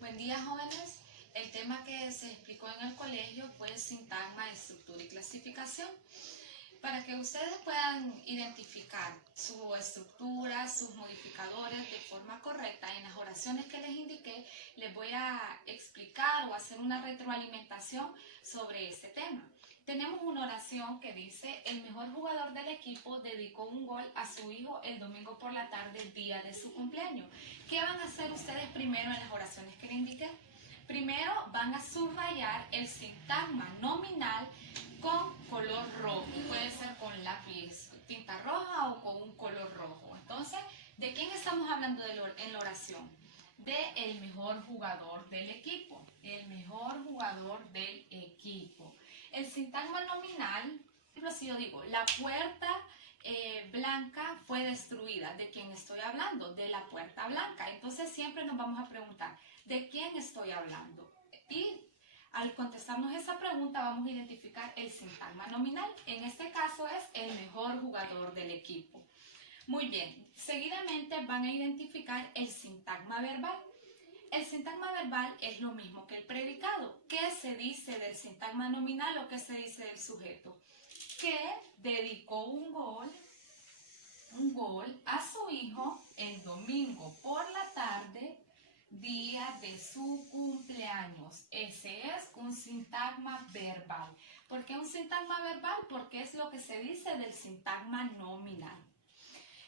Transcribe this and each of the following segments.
Buen día, jóvenes. El tema que se explicó en el colegio fue sintagma, estructura y clasificación. Para que ustedes puedan identificar su estructura, sus modificadores de forma correcta en las oraciones que les indiqué, les voy a explicar o hacer una retroalimentación sobre este tema. Tenemos una oración que dice: el mejor jugador del equipo dedicó un gol a su hijo el domingo por la tarde, el día de su cumpleaños. ¿Qué van a hacer ustedes primero en las oraciones que les indiqué? Primero van a subrayar el sintagma nominal con color rojo. Puede ser con lápiz, tinta roja o con un color rojo. Entonces, ¿de quién estamos hablando en la oración? De el mejor jugador del equipo. El mejor jugador del equipo. El sintagma nominal, si yo digo, la puerta blanca fue destruida. ¿De quién estoy hablando? De la puerta blanca. Entonces siempre nos vamos a preguntar, ¿de quién estoy hablando? Y al contestarnos esa pregunta vamos a identificar el sintagma nominal. En este caso es el mejor jugador del equipo. Muy bien, seguidamente van a identificar el sintagma verbal. El sintagma verbal es lo mismo que el predicado. ¿Qué se dice del sintagma nominal o qué se dice del sujeto? Que dedicó un gol a su hijo el domingo por la tarde, día de su cumpleaños. Ese es un sintagma verbal. ¿Por qué un sintagma verbal? Porque es lo que se dice del sintagma nominal.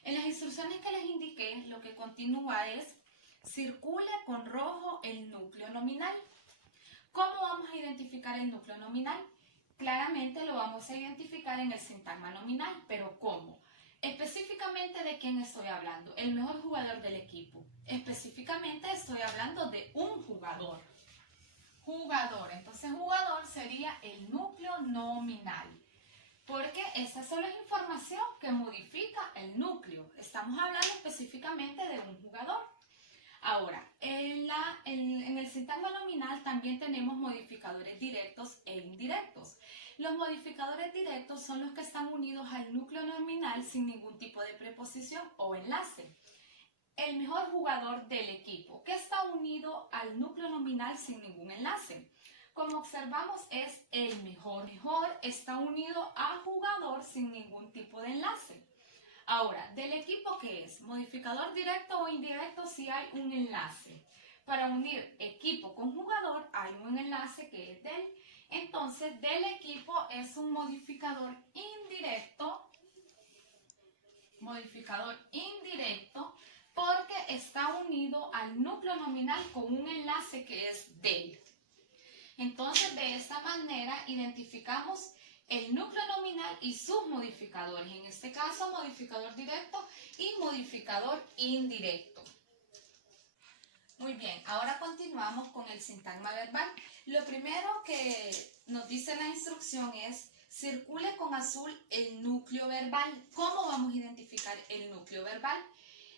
En las instrucciones que les indiqué, lo que continúa es: circule con rojo el núcleo nominal. ¿Cómo vamos a identificar el núcleo nominal? Claramente lo vamos a identificar en el sintagma nominal, pero ¿cómo? Específicamente, ¿de quién estoy hablando? El mejor jugador del equipo. Específicamente estoy hablando de un jugador. Entonces jugador sería el núcleo nominal, porque esa solo es información que modifica el núcleo. Estamos hablando específicamente de un jugador. Ahora, en el sintagma nominal también tenemos modificadores directos e indirectos. Los modificadores directos son los que están unidos al núcleo nominal sin ningún tipo de preposición o enlace. El mejor jugador del equipo, que está unido al núcleo nominal sin ningún enlace. Como observamos, es el mejor. Mejor está unido a jugador sin ningún tipo de enlace. Ahora, ¿del equipo qué es? ¿Modificador directo o indirecto si hay un enlace? Para unir equipo con jugador hay un enlace que es del. Entonces, del equipo es un modificador indirecto. Porque está unido al núcleo nominal con un enlace que es del. Entonces, de esta manera identificamos el núcleo nominal y sus modificadores. En este caso, modificador directo y modificador indirecto. Muy bien, ahora continuamos con el sintagma verbal. Lo primero que nos dice la instrucción es: circule con azul el núcleo verbal. ¿Cómo vamos a identificar el núcleo verbal?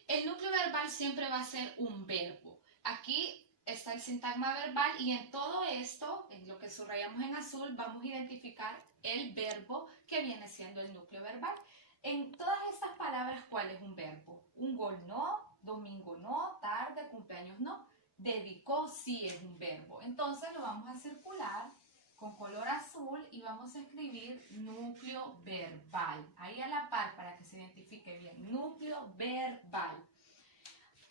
El núcleo verbal siempre va a ser un verbo. Aquí está el sintagma verbal y en todo esto, en lo que subrayamos en azul, vamos a identificar el verbo que viene siendo el núcleo verbal. En todas estas palabras, ¿cuál es un verbo? Un gol no, domingo no, tarde, cumpleaños no. Dedicó sí es un verbo. Entonces lo vamos a circular con color azul y vamos a escribir núcleo verbal. Ahí a la par para que se identifique bien. Núcleo verbal.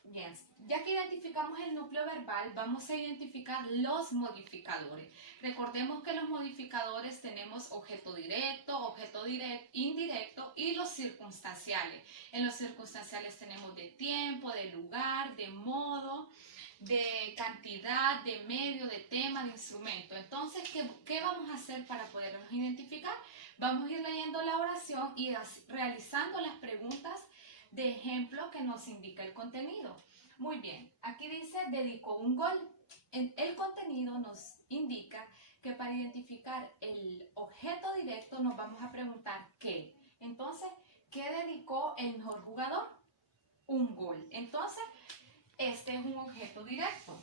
Bien, ya que identificamos el núcleo verbal, vamos a identificar los modificadores. Recordemos que los modificadores tenemos objeto directo, indirecto y los circunstanciales. En los circunstanciales tenemos de tiempo, de lugar, de modo, de cantidad, de medio, de tema, de instrumento. Entonces, ¿qué vamos a hacer para poderlos identificar? Vamos a ir leyendo la oración y realizando las preguntas de ejemplo que nos indica el contenido. Muy bien, aquí dice dedicó un gol. El contenido nos indica que para identificar el objeto directo nos vamos a preguntar ¿qué? Entonces, ¿qué dedicó el mejor jugador? Un gol. Entonces, este es un objeto directo.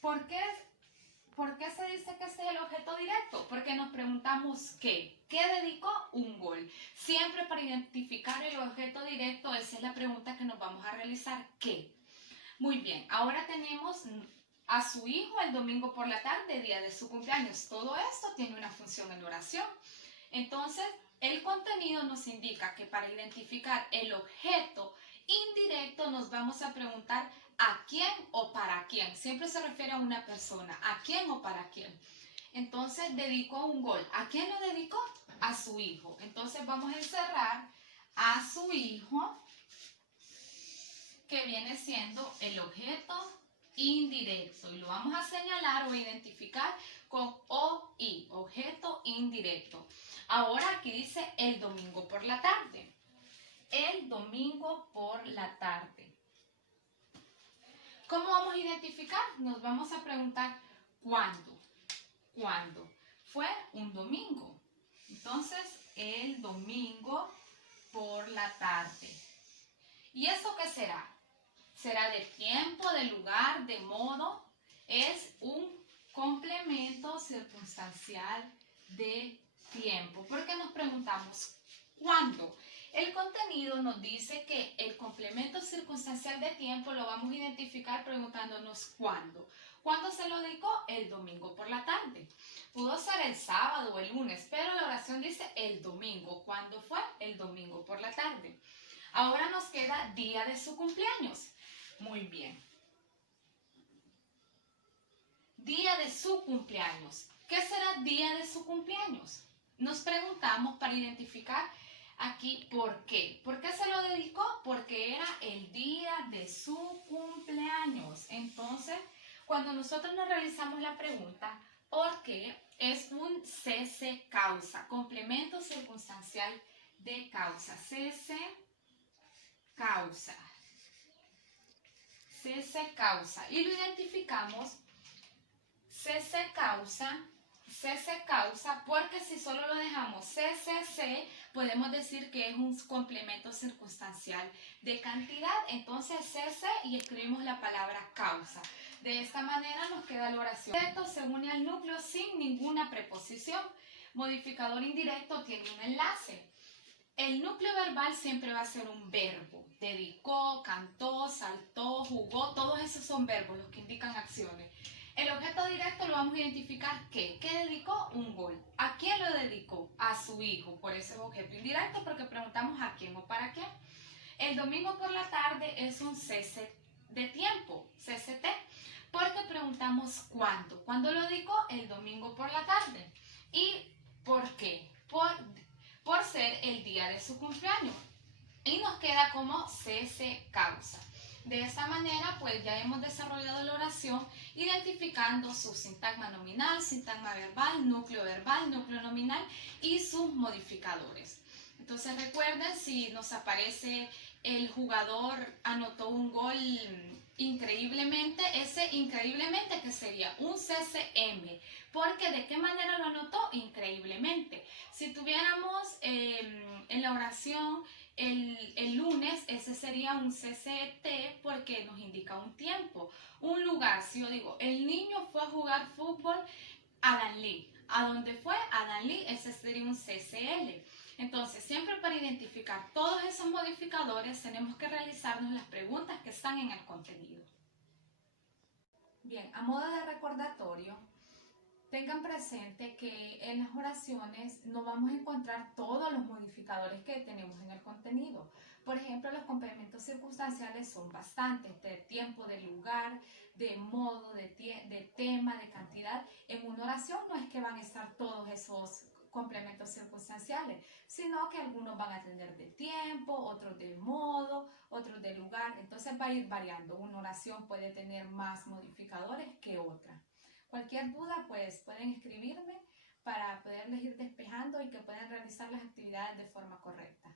¿Por qué se dice que este es el objeto directo? Porque nos preguntamos ¿qué? ¿Qué dedicó? Un gol. Siempre para identificar el objeto directo, esa es la pregunta que nos vamos a realizar. ¿Qué? Muy bien, ahora tenemos a su hijo el domingo por la tarde, día de su cumpleaños. Todo esto tiene una función en oración. Entonces, el contenido nos indica que para identificar el objeto indirecto nos vamos a preguntar a quién o para quién. Siempre se refiere a una persona, a quién o para quién. Entonces, dedicó un gol. ¿A quién lo dedicó? A su hijo. Entonces, vamos a encerrar a su hijo, que viene siendo el objeto indirecto, y lo vamos a señalar o identificar con OI, objeto indirecto. Ahora aquí dice el domingo por la tarde. El domingo por la tarde. ¿Cómo vamos a identificar? Nos vamos a preguntar ¿cuándo? ¿Cuándo? Fue un domingo. Entonces, el domingo por la tarde. ¿Y eso qué será? Será de tiempo, de lugar, de modo. Es un complemento circunstancial de tiempo. Porque nos preguntamos ¿cuándo? El contenido nos dice que el complemento circunstancial de tiempo lo vamos a identificar preguntándonos ¿cuándo? ¿Cuándo se lo dedicó? El domingo por la tarde. Pudo ser el sábado o el lunes, pero la oración dice el domingo. ¿Cuándo fue? El domingo por la tarde. Ahora nos queda día de su cumpleaños. Muy bien. Día de su cumpleaños. ¿Qué será día de su cumpleaños? Nos preguntamos para identificar aquí por qué. ¿Por qué se lo dedicó? Porque era el día de su cumpleaños. Entonces, cuando nosotros nos realizamos la pregunta, ¿por qué? Es un cese causa, complemento circunstancial de causa. Cese causa. Cese causa. Y lo identificamos cese causa, porque si solo lo dejamos CCC, podemos decir que es un complemento circunstancial de cantidad. Entonces cese y escribimos la palabra causa. De esta manera nos queda la oración. Directo se une al núcleo sin ninguna preposición. Modificador indirecto tiene un enlace. El núcleo verbal siempre va a ser un verbo. Dedicó, cantó, saltó, jugó, todos esos son verbos, los que indican acciones. El objeto directo lo vamos a identificar ¿qué? ¿Qué dedicó? Un gol. ¿A quién lo dedicó? A su hijo. Por eso es objeto indirecto, porque preguntamos a quién o para quién. El domingo por la tarde es un cese de tiempo, CCT, porque preguntamos ¿cuándo? ¿Cuándo lo dedicó? El domingo por la tarde. ¿Y por qué? Por ser el día de su cumpleaños. Y nos queda como cese causa. De esta manera, pues ya hemos desarrollado la oración identificando su sintagma nominal, sintagma verbal, núcleo nominal y sus modificadores. Entonces recuerden, si nos aparece el jugador anotó un gol increíblemente, ese increíblemente que sería un CCM, porque ¿de qué manera lo anotó? Increíblemente. Si tuviéramos en la oración el lunes, ese sería un CCT porque nos indica un tiempo. Un lugar, si yo digo, el niño fue a jugar fútbol a Danlí. ¿A dónde fue? A Danlí, ese sería un CCL. Entonces, siempre para identificar todos esos modificadores tenemos que realizarnos las preguntas que están en el contenido. Bien, a modo de recordatorio, tengan presente que en las oraciones no vamos a encontrar todos los modificadores que tenemos en el contenido. Por ejemplo, los complementos circunstanciales son bastantes, de tiempo, de lugar, de modo, de tema, de cantidad. En una oración no es que van a estar todos esos complementos circunstanciales, sino que algunos van a tener de tiempo, otros de modo, otros de lugar. Entonces va a ir variando. Una oración puede tener más modificadores que otra. Cualquier duda, pues pueden escribirme para poderles ir despejando y que puedan realizar las actividades de forma correcta.